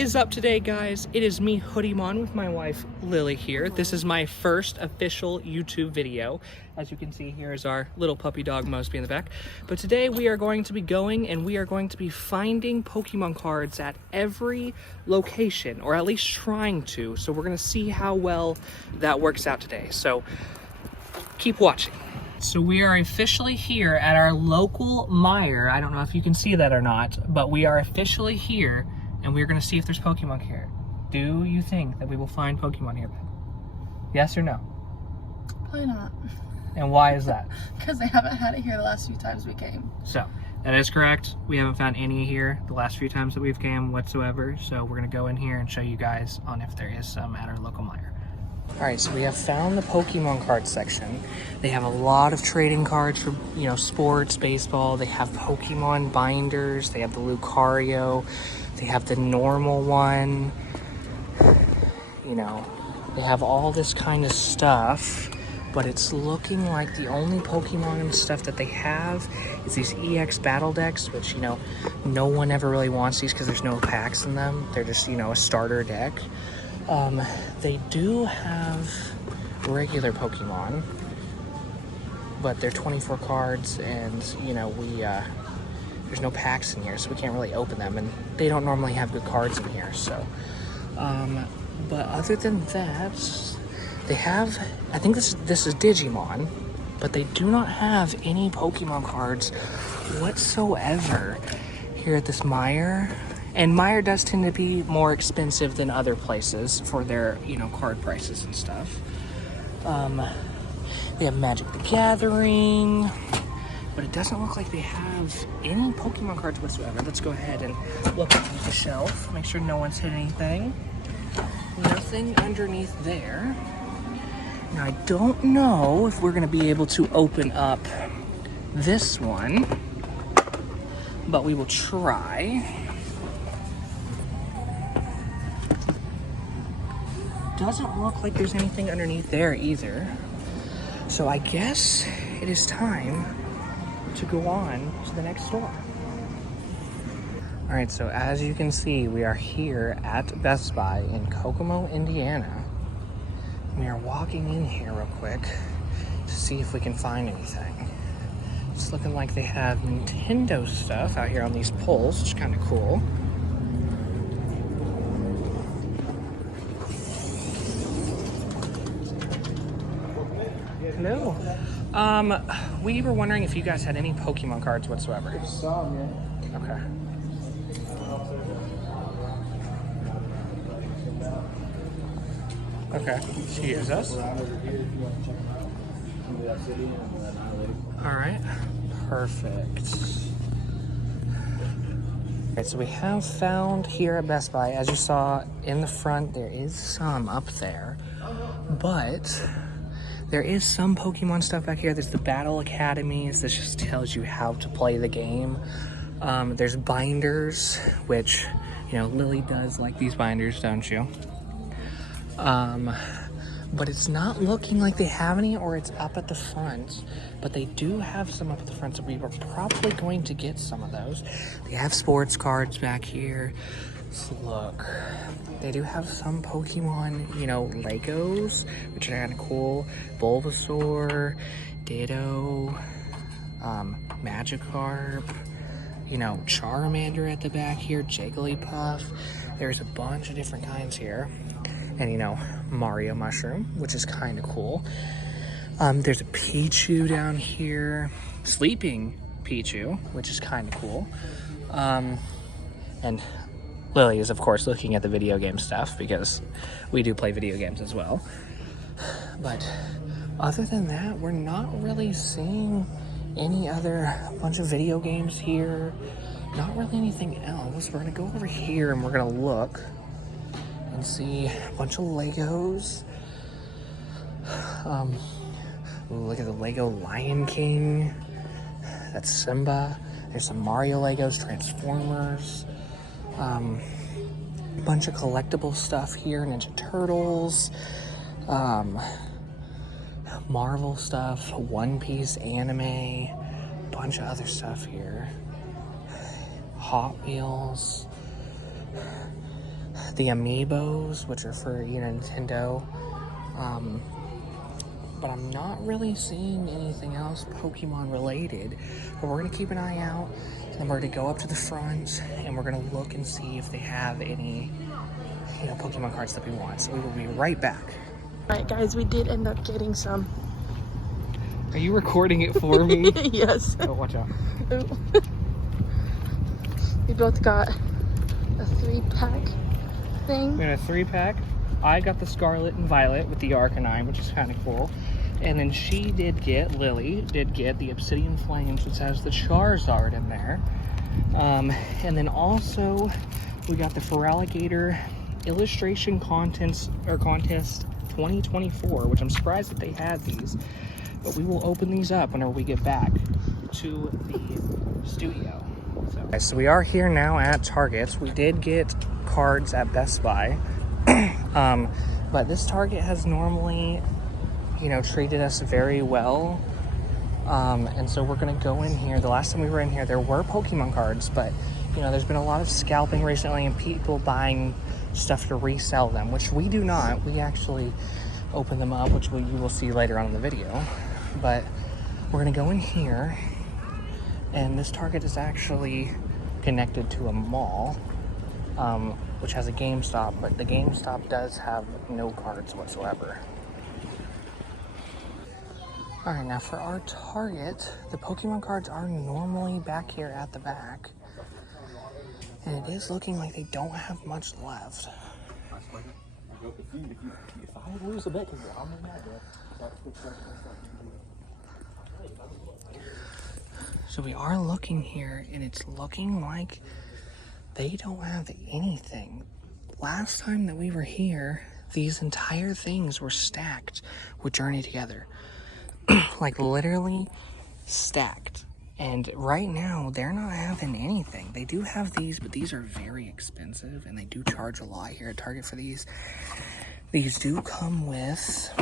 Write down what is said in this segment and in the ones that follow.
is up today, guys? It is me, Hoodie Mon, with my wife, Lily here. This is my first official YouTube video. As you can see, here is our little puppy dog, Mosby, in the back. But today we are going to be going and we are going to be finding Pokemon cards at every location, or at least trying to. So we're going to see how well that works out today. So keep watching. So we are officially here at our local Meijer. I don't know if you can see that or not, but we are officially here. And we're going to see if there's Pokemon here. Do you think that we will find Pokemon here? Yes or no? Probably not. And why is that? Because they haven't had it here the last few times we came. So, that is correct. We haven't found any here the last few times that we've came whatsoever. So we're going to go in here and show you guys on if there is some at our local Meijer. Alright, so we have found the Pokemon card section. They have a lot of trading cards for, sports, baseball. They have Pokemon binders. They have the Lucario. They have the normal one. They have all this kind of stuff, but it's looking like the only Pokemon and stuff that they have is these EX battle decks, which, no one ever really wants these because there's no packs in them. They're just, a starter deck. They do have regular Pokemon, but they're 24 cards, and, there's no packs in here, so we can't really open them, and they don't normally have good cards in here, so. But other than that, they have, I think this is Digimon, but they do not have any Pokemon cards whatsoever here at this Meijer. And Meijer does tend to be more expensive than other places for their, card prices and stuff. We have Magic the Gathering, but it doesn't look like they have any Pokemon cards whatsoever. Let's go ahead and look underneath the shelf, make sure no one's hit anything. Nothing underneath there. Now, I don't know if we're going to be able to open up this one, but we will try. Doesn't look like there's anything underneath there either. So I guess it is time to go on to the next store. All right, so as you can see, we are here at Best Buy in Kokomo, Indiana. We are walking in here real quick to see if we can find anything. It's looking like they have Nintendo stuff out here on these poles, which is kind of cool. No. We were wondering if you guys had any Pokemon cards whatsoever. Okay. Okay. Excuse us. Alright. Perfect. Alright, so we have found here at Best Buy, as you saw in the front, there is some up there. But there is some Pokemon stuff back here. There's the Battle Academies. This just tells you how to play the game. There's binders, which, Lily does like these binders, don't you? But it's not looking like they have any, or it's up at the front. But they do have some up at the front, so we were probably going to get some of those. They have sports cards back here. So look, they do have some Pokemon, Legos, which are kind of cool. Bulbasaur, Ditto, Magikarp, Charmander at the back here, Jigglypuff. There's a bunch of different kinds here. And, Mario Mushroom, which is kind of cool. There's a Pichu down here. Sleeping Pichu, which is kind of cool. And Lily is, of course, looking at the video game stuff because we do play video games as well. But other than that, we're not really seeing any other bunch of video games here. Not really anything else. We're going to go over here and we're going to look and see a bunch of Legos. Look at the Lego Lion King. That's Simba. There's some Mario Legos, Transformers. Bunch of collectible stuff here, Ninja Turtles, Marvel stuff, One Piece anime, bunch of other stuff here. Hot Wheels. the amiibos, which are for, you know, Nintendo. But I'm not really seeing anything else Pokemon related. But we're gonna keep an eye out, and we're gonna go up to the front, and we're gonna look and see if they have any, you know, Pokemon cards that we want. So we will be right back. Alright guys, we did end up getting some. Are you recording it for me? Yes. Oh, watch out. We both got a 3-pack thing. We got a 3-pack. I got the Scarlet and Violet with the Arcanine, which is kind of cool. And then Lily did get the Obsidian Flames, which has the Charizard in there. And then also, we got the Feraligatr Illustration Contest 2024, which I'm surprised that they had these. But we will open these up whenever we get back to the studio. So we are here now at Target. We did get cards at Best Buy. But this Target has normally, you know, treated us very well. And so we're going to go in here. The last time we were in here, there were Pokemon cards, but, you know, there's been a lot of scalping recently and people buying stuff to resell them, which we do not. We actually open them up, which you will see later on in the video. But we're going to go in here, and this Target is actually connected to a mall, which has a GameStop, but the GameStop does have no cards whatsoever. Alright, now for our Target, the Pokemon cards are normally back here at the back. And it is looking like they don't have much left. So we are looking here, and it's looking like they don't have anything. Last time that we were here, these entire things were stacked with Journey Together. Like literally stacked. And right now, they're not having anything. They do have these, but these are very expensive, and they do charge a lot here at Target for these. These do come with,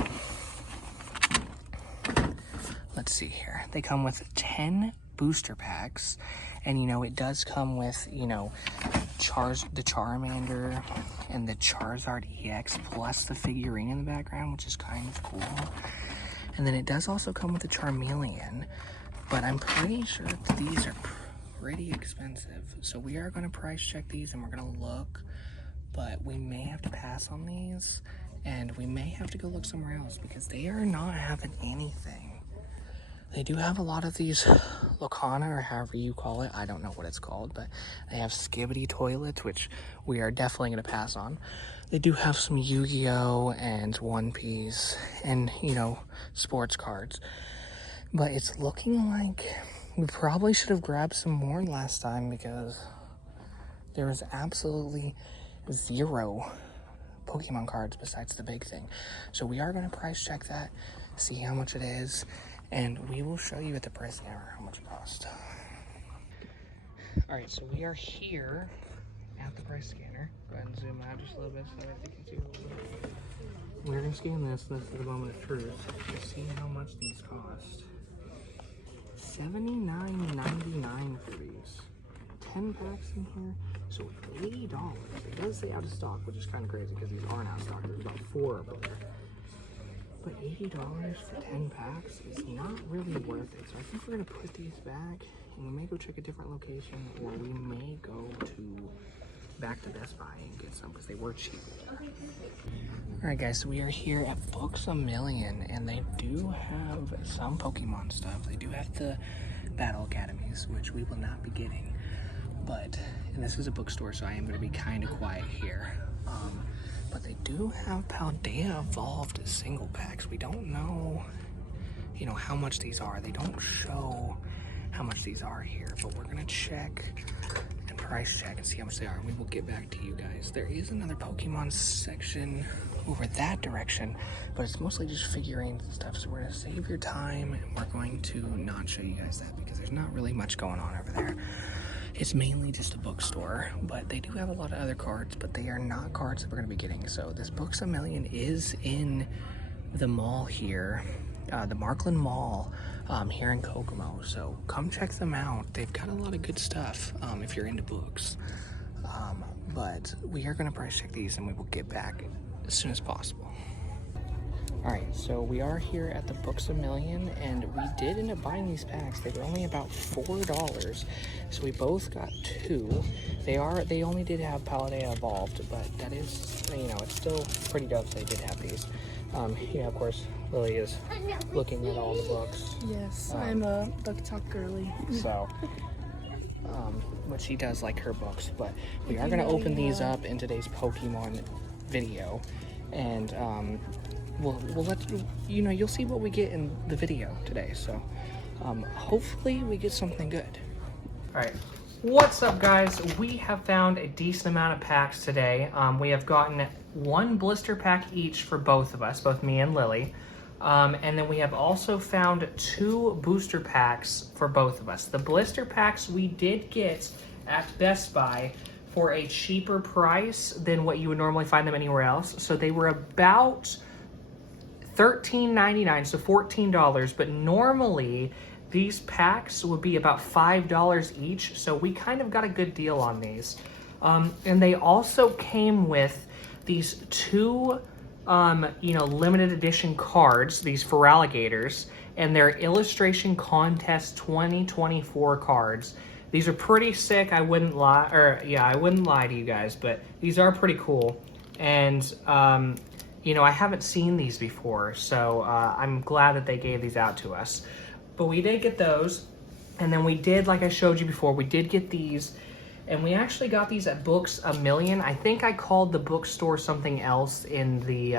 let's see here. They come with 10 booster packs, and, you know, it does come with, you know, the Charmander and the Charizard EX, plus the figurine in the background, which is kind of cool. And then it does also come with the Charmeleon, but I'm pretty sure that these are pretty expensive. So we are going to price check these, and we're going to look, but we may have to pass on these, and we may have to go look somewhere else because they are not having anything. They do have a lot of these Locana, or however you call it. I don't know what it's called, but they have Skibbity toilets, which we are definitely going to pass on. They do have some Yu-Gi-Oh! And One Piece and, you know, sports cards. But it's looking like we probably should have grabbed some more last time because there was absolutely 0 Pokemon cards besides the big thing. So we are going to price check that, see how much it is, and we will show you at the price scanner how much it cost. Alright, so we are here at the price scanner. Go ahead and zoom out just a little bit so that you can see what we're going to scan this, and this is the moment of truth. To see how much these cost. $79.99 for these. 10 packs in here, so $80. It does say out of stock, which is kind of crazy because these aren't out of stock. There's about 4 of them. But $80 for 10 packs is not really worth it. So I think we're going to put these back, and we may go check a different location, or we may go back to Best Buy and get some because they were cheap. Alright guys, so we are here at Books A Million, and they do have some Pokemon stuff. They do have the Battle Academies, which we will not be getting. And this is a bookstore, so I am going to be kind of quiet here. But they do have Paldea Evolved single packs. We don't know, you know, how much these are. They don't show how much these are here, but we're going to check and price check and see how much they are. We will get back to you guys. There is another Pokemon section over that direction, but it's mostly just figurines and stuff. So we're going to save your time, and we're going to not show you guys that because there's not really much going on over there. It's mainly just a bookstore, but they do have a lot of other cards, but they are not cards that we're going to be getting. So this Books A Million is in the mall here, the Markland Mall here in Kokomo. So come check them out. They've got a lot of good stuff if you're into books. but we are gonna price check these and we will get back as soon as possible. All right, so we are here at the Books A Million, and we did end up buying these packs. They were only about $4, so we both got 2. They only did have Paldea Evolved, but that is, you know, it's still pretty dope they did have these. Yeah, of course, Lily is looking at all the books. Yes, I'm a book talk girly. So, but she does like her books. But we are gonna open these up in today's Pokemon video, and we'll let you know. You'll see what we get in the video today. So, hopefully, we get something good. All right. What's up, guys? We have found a decent amount of packs today. We have gotten 1 blister pack each for both of us, both me and Lily. And then we have also found 2 booster packs for both of us. The blister packs we did get at Best Buy for a cheaper price than what you would normally find them anywhere else. So they were about $13.99, so $14, but normally these packs would be about $5 each, so we kind of got a good deal on these. And they also came with these 2 limited edition cards, these for alligators, and they're Illustration Contest 2024 cards. These are pretty sick, I wouldn't lie to you guys, but these are pretty cool. And, I haven't seen these before, so I'm glad that they gave these out to us. But we did get those, and then we did, like I showed you before, we did get these, and we actually got these at Books A Million. I think I called the bookstore something else in the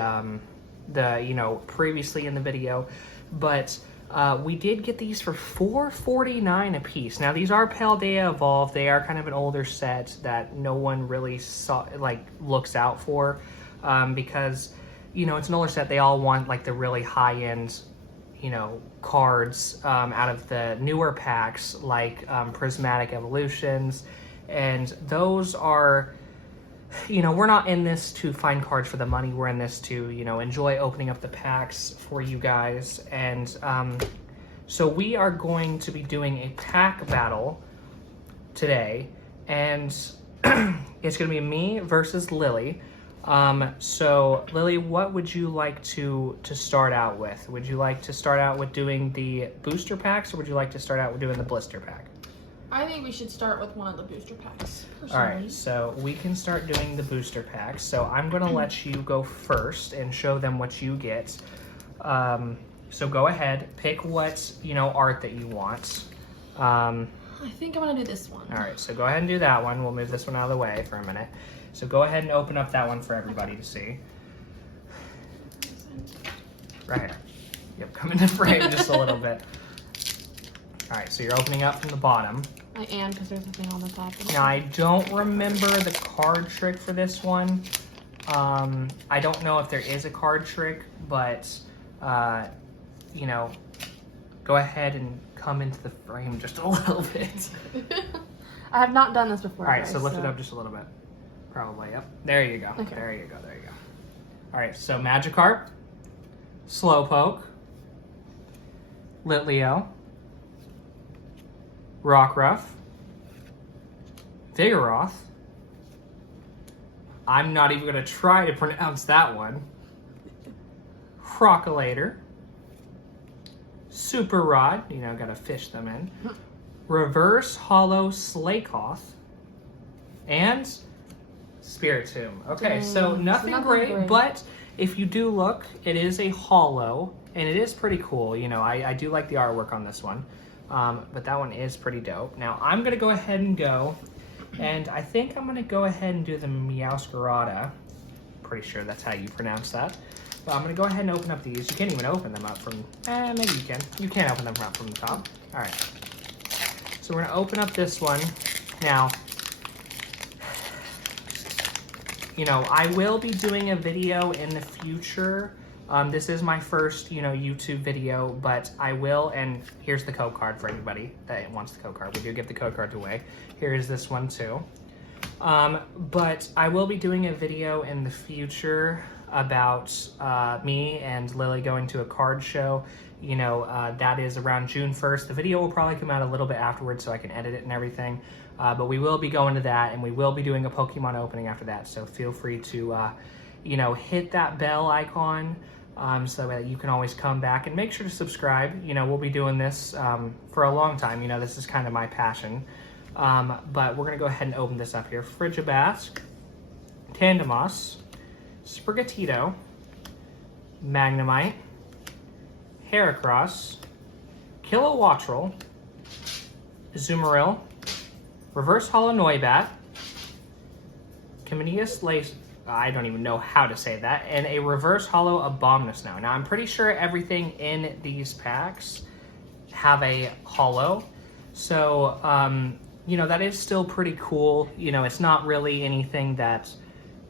previously in the video, but we did get these for $4.49 a piece. Now these are Paldea Evolved. They are kind of an older set that no one really looks out for, because it's an older set. They all want like the really high end cards out of the newer packs, like Prismatic Evolutions, and those are, we're not in this to find cards for the money. We're in this to, enjoy opening up the packs for you guys. And so we are going to be doing a pack battle today, and it's going to be me versus Lily. So Lily, what would you like to start out with? Would you like to start out with doing the booster packs, or would you like to start out with doing the blister pack? I think we should start with one of the booster packs. All right, so we can start doing the booster packs. So I'm going to let you go first and show them what you get. So go ahead, pick what, art that you want. I think I'm going to do this one. All right, so go ahead and do that one. We'll move this one out of the way for a minute. So go ahead and open up that one for everybody to see. Right here. Yep, come into frame just a little bit. All right, so you're opening up from the bottom. I am, because there's nothing on the top. Now, I don't remember the card trick for this one. I don't know if there is a card trick, but, go ahead and come into the frame just a little bit. I have not done this before. All right, so lift it up just a little bit. Probably, yep. There you go. Okay. There you go. All right, so Magikarp, Slowpoke, Litleo, Rockruff, Vigoroth. I'm not even going to try to pronounce that one. Crocolator, Super Rod, got to fish them in. Reverse Hollow Slakoth, and Spiritomb. Okay, so nothing great, but if you do look, it is a hollow, and it is pretty cool. I do like the artwork on this one, but that one is pretty dope. Now, I'm going to go ahead and go, and I think I'm going to go ahead and do the Meowscarada. Pretty sure that's how you pronounce that. But I'm going to go ahead and open up these. You can't even open them up from, maybe you can. You can't open them up from the top. All right. So we're going to open up this one. Now, I will be doing a video in the future. This is my first, YouTube video, but I will, and here's the code card for anybody that wants the code card. We do give the code cards away. Here is this one too. But I will be doing a video in the future about me and Lily going to a card show. That is around June 1st. The video will probably come out a little bit afterwards so I can edit it and everything. But we will be going to that, and we will be doing a Pokemon opening after that. So feel free to, you know, hit that bell icon so that you can always come back, and make sure to subscribe. You know, we'll be doing this for a long time. You know, this is kind of my passion. But we're going to go ahead and open this up here. Frigibask, Tandemos, Sprigatito, Magnemite, Heracross, Kilowattrel, Azumarill, Reverse Hollow Noibat, Comenius Lace, I don't even know how to say that, and a Reverse Hollow Abomasnow. Now, I'm pretty sure everything in these packs have a hollow, so, you know, that is still pretty cool. You know, it's not really anything that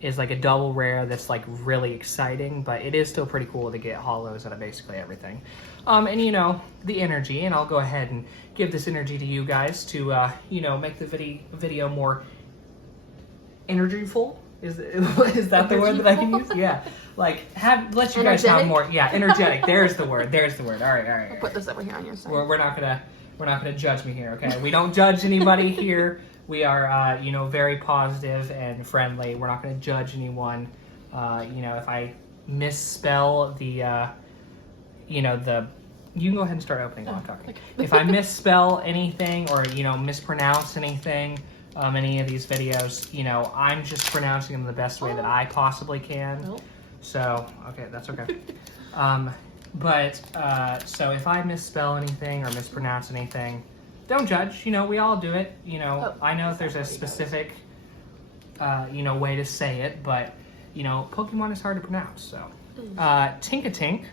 is like a double rare that's like really exciting, but it is still pretty cool to get hollows out of basically everything. And you know, the energy, and I'll go ahead and give this energy to you guys to, you know, make the video more energyful. Is that the word that I can use? Yeah. Like, let you guys sound more, yeah, energetic. There's the word. All right. I'll put this over here on your side. We're not gonna judge me here, okay? We don't judge anybody here. We are, you know, very positive and friendly. We're not gonna judge anyone. You know, if I misspell the, you know, you can go ahead and start opening while I'm talking. Okay. If I misspell anything or, you know, mispronounce anything, any of these videos, you know, I'm just pronouncing them the best way that I possibly can. Nope. So, okay, that's okay. So if I misspell anything or mispronounce anything, don't judge. You know, we all do it. You know, I know if there's a specific, you know, way to say it, but, you know, Pokemon is hard to pronounce, so. Tinkatink,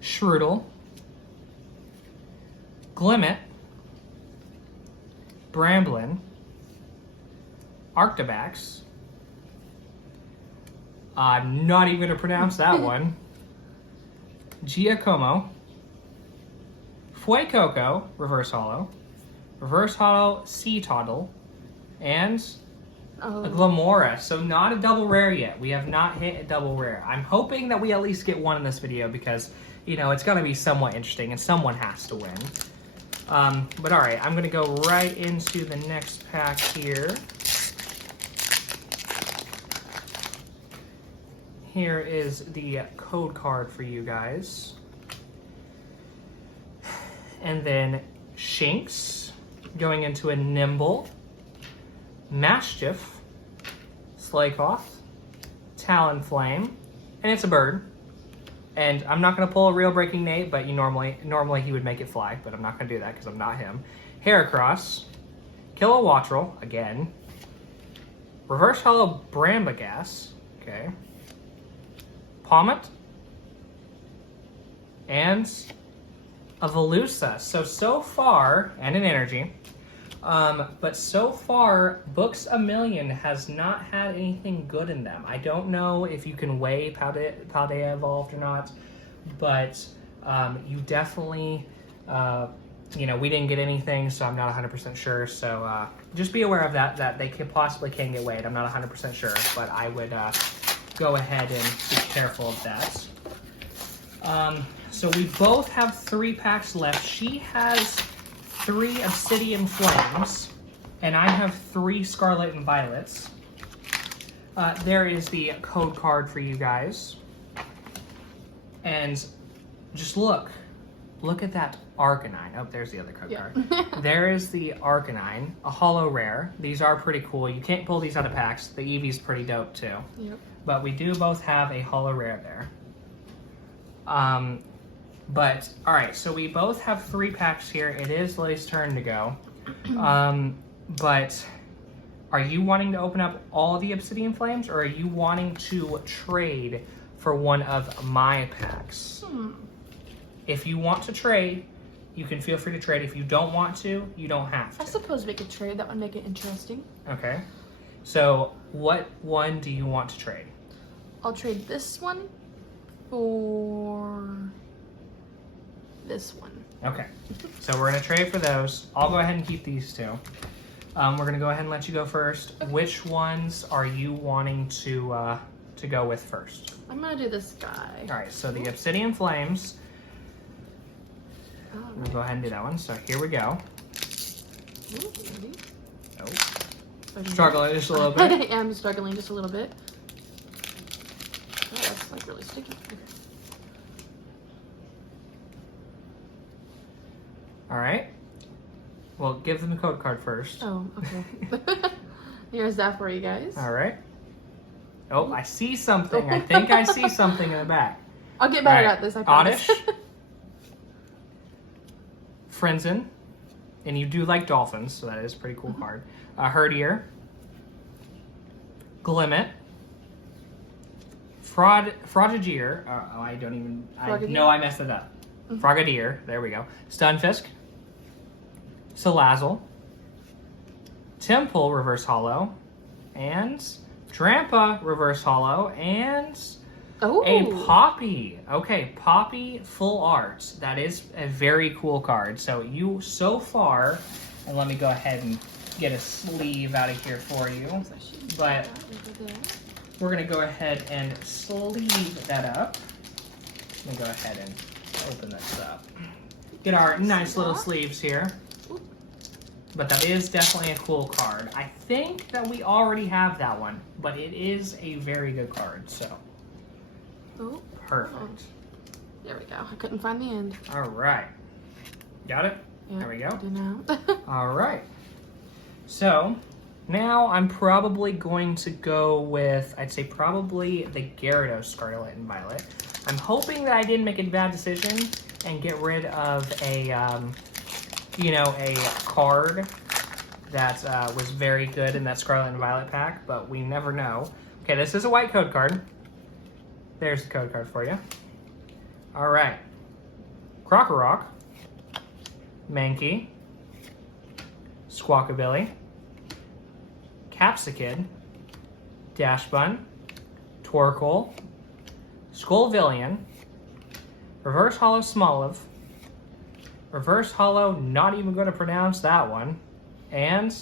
Shroodle, Glimmet, Bramblin, Arctobax. I'm not even going to pronounce that one. Giacomo, Fuecoco, Reverse Hollow, Seatoddle, and a Glamora. So not a double rare yet. We have not hit a double rare. I'm hoping that we at least get one in this video because, you know, it's going to be somewhat interesting and someone has to win. But all right, I'm going to go right into the next pack here. Here is the code card for you guys. And then Shinx going into a Nimble, Mastiff, Slakoth, Talonflame, and it's a bird. And I'm not going to pull a real Breaking Nate, but normally he would make it fly, but I'm not going to do that because I'm not him. Heracross, Kilowattrel, again, Reverse Hollow Brambleghast, okay, Pommet, and a Velusa. So far, and an energy, but so far, Books A Million has not had anything good in them. I don't know if you can weigh Paldea evolved or not, but you definitely, you know, we didn't get anything, so I'm not 100% sure. So just be aware of that they possibly can get weighed. I'm not 100% sure, but I would go ahead and be careful of that. So we both have 3 packs left. She has 3 Obsidian Flames, and I have 3 Scarlet and Violets. There is the code card for you guys. And just look at that Arcanine. Oh, there's the other code card. There is the Arcanine, a holo rare. These are pretty cool. You can't pull these out of packs. The Eevee's pretty dope too. Yep. But we do both have a holo rare there. But, all right, so we both have 3 packs here. It is Lily's turn to go. But are you wanting to open up all the Obsidian Flames, or are you wanting to trade for one of my packs? If you want to trade, you can feel free to trade. If you don't want to, you don't have to. I suppose we could trade. That would make it interesting. Okay. So what one do you want to trade? I'll trade this one for this one. Okay. So we're going to trade for those. I'll go ahead and keep these 2. We're going to go ahead and let you go first. Okay. Which ones are you wanting to go with first? I'm going to do this guy. All right. So the Obsidian Flames. We'll go ahead and do that one. So here we go. Ooh, ready? Oh. Struggling just a little bit. I am struggling just a little bit. Oh, that's like really sticky. All right. Well, give them the code card first. Oh, okay. Here's that for you guys. All right. Oh, I see something. I think I see something in the back. I'll get better at this, I promise. Oddish. Frenzen. And you do like dolphins, so that is a pretty cool card. Herdier. Glimmet. Frogadier. I don't even... I messed it up. Frogadier. There we go. Stunfisk. Salazzle. Temple Reverse Hollow. And Drampa Reverse Hollow. And... a Poppy. Okay, Poppy Full Art. That is a very cool card. So far, and let me go ahead and get a sleeve out of here for you. But we're going to go ahead and sleeve that up. Let me go ahead and open this up. Get our nice little sleeves here. But that is definitely a cool card. I think that we already have that one, but it is a very good card, so... Oh, perfect. There we go. I couldn't find the end. All right. Got it? Yeah, there we go. I do now. All right. So now I'm probably going to go with, I'd say probably the Gyarados Scarlet and Violet. I'm hoping that I didn't make a bad decision and get rid of a, a card that was very good in that Scarlet and Violet pack, but we never know. Okay, this is a white code card. There's the code card for you. All right. Crocorock. Mankey. Squawkabilly. Capsicid. Dashbun. Torkoal. Skullvillian. Reverse Hollow Smoliv. Reverse Hollow, not even going to pronounce that one. And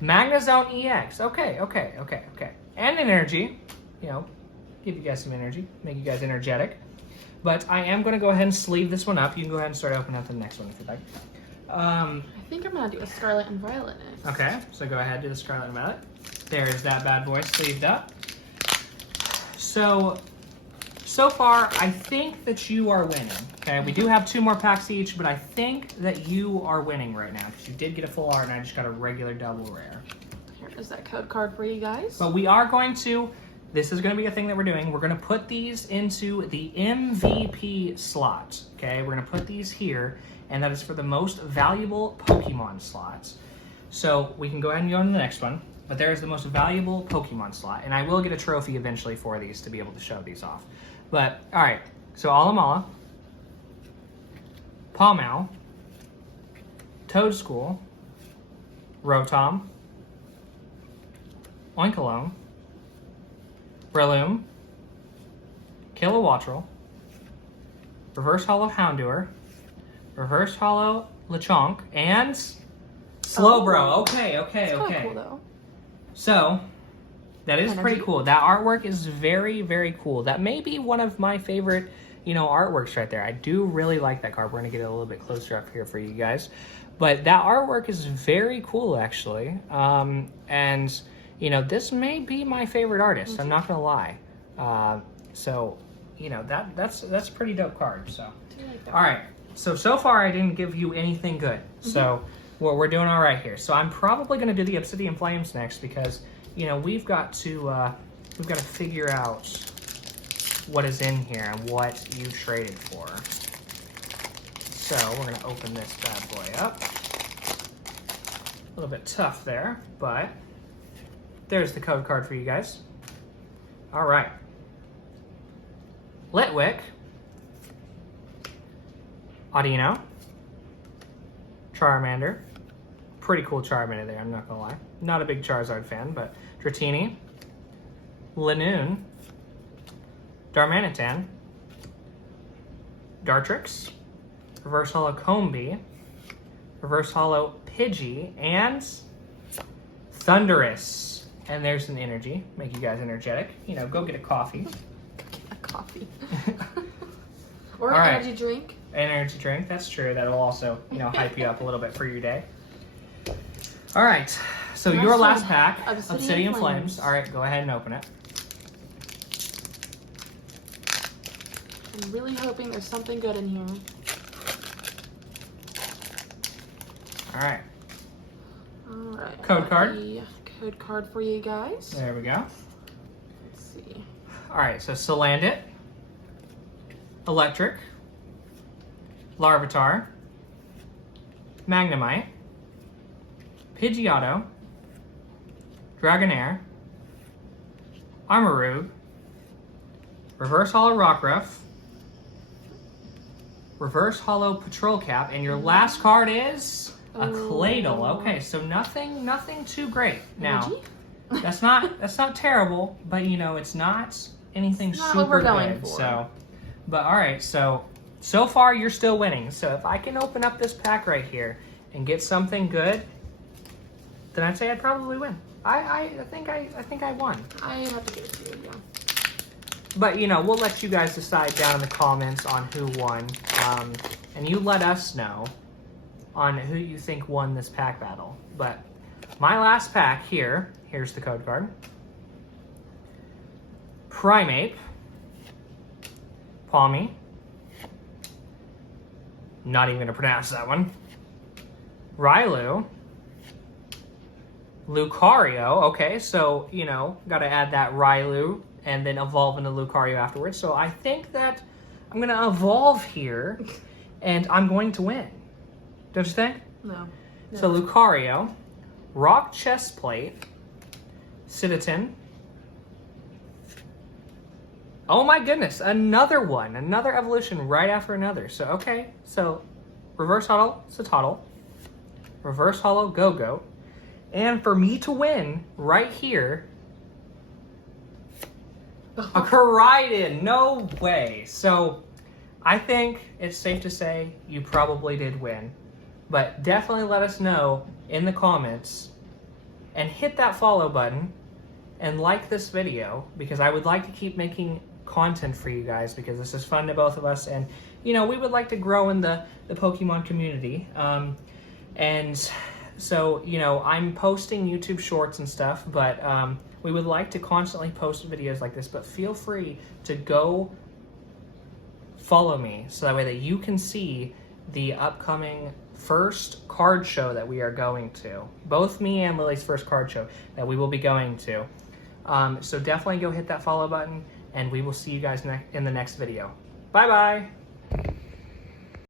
Magnezone EX. Okay. And an energy. Give you guys some energy, make you guys energetic. But I am going to go ahead and sleeve this one up. You can go ahead and start opening up the next one if you'd like. I think I'm going to do a Scarlet and Violet next. Okay, so go ahead, do the Scarlet and Violet. There's that bad boy sleeved up. So far, I think that you are winning. Okay, we do have 2 more packs each, but I think that you are winning right now because you did get a full art and I just got a regular double rare. Here is that code card for you guys. But we are going to... This is going to be a thing that we're doing. We're going to put these into the MVP slot. Okay, we're going to put these here, and that is for the most valuable Pokemon slots. So we can go ahead and go on to the next one, but there is the most valuable Pokemon slot, and I will get a trophy eventually for these to be able to show these off. But, all right, so Alamala, Pawmow, Toadschool, Rotom, Oinkologne, Breloom, Kilowattrel, Reverse Hollow Houndour, Reverse Hollow Lechonk, and Slowbro. Okay. Cool, though. So, that is pretty cool. That artwork is very, very cool. That may be one of my favorite, artworks right there. I do really like that card. We're going to get it a little bit closer up here for you guys. But that artwork is very cool, actually. And... this may be my favorite artist. I'm not gonna lie. That's a pretty dope card. So, all right. So far I didn't give you anything good. So, we're doing all right here. So I'm probably gonna do the Obsidian Flames next because we've got to figure out what is in here and what you traded for. So we're gonna open this bad boy up. A little bit tough there, but. There's the code card for you guys. All right. Litwick. Audino. Charmander. Pretty cool Charmander there, I'm not gonna lie. Not a big Charizard fan, but Dratini. Linoon. Darmanitan. Dartrix. Reverse Hollow Combee. Reverse Hollow Pidgey. And Thundurus. And there's an energy. Make you guys energetic. Go get a coffee. A coffee. Or an energy drink. An energy drink, that's true. That'll also, hype you up a little bit for your day. All right, so Last your last one. pack, Obsidian Obsidian Flames. Flames. All right, go ahead and open it. I'm really hoping there's something good in here. All right. All right. Code card. The code card for you guys. There we go. Let's see. All right, so Salandit, Electric, Larvitar, Magnemite, Pidgeotto, Dragonair, Armarouge, Reverse Hollow Rockruff, Reverse Hollow Patrol Cap, and your last card is a Claydol. Okay, so nothing too great. Now, that's not terrible, but you know it's not anything Not super what we're going good. for. So, but all right, so far you're still winning. So if I can open up this pack right here and get something good, then I'd say I'd probably win. I think I won. I have to give it to you, yeah. But, you know, we'll let you guys decide down in the comments on who won. And you let us know on who you think won this pack battle. But my last pack here, here's the code card. Primeape. Palmy. Not even going to pronounce that one. Rylu. Lucario. Okay, so, you know, got to add that Rylu and then evolve into Lucario afterwards. So I think that I'm going to evolve here, and I'm going to win. Don't you think? No. So Lucario, Rock Chestplate, Citizen. Oh my goodness, another one. Another evolution right after another. So, okay. So, Reverse Hollow, Citadel. Reverse Hollow, Go-Goat. And for me to win right here, a Koraidon, no way. So I think it's safe to say you probably did win. But definitely let us know in the comments and hit that follow button and like this video because I would like to keep making content for you guys because this is fun to both of us and you know we would like to grow in the Pokemon community. And so, you know, I'm posting YouTube shorts and stuff, but we would like to constantly post videos like this, but feel free to go follow me so that way that you can see the upcoming first card show that we are going to. Both me and Lily's first card show that we will be going to. So definitely go hit that follow button, and we will see you guys in the next video. Bye-bye!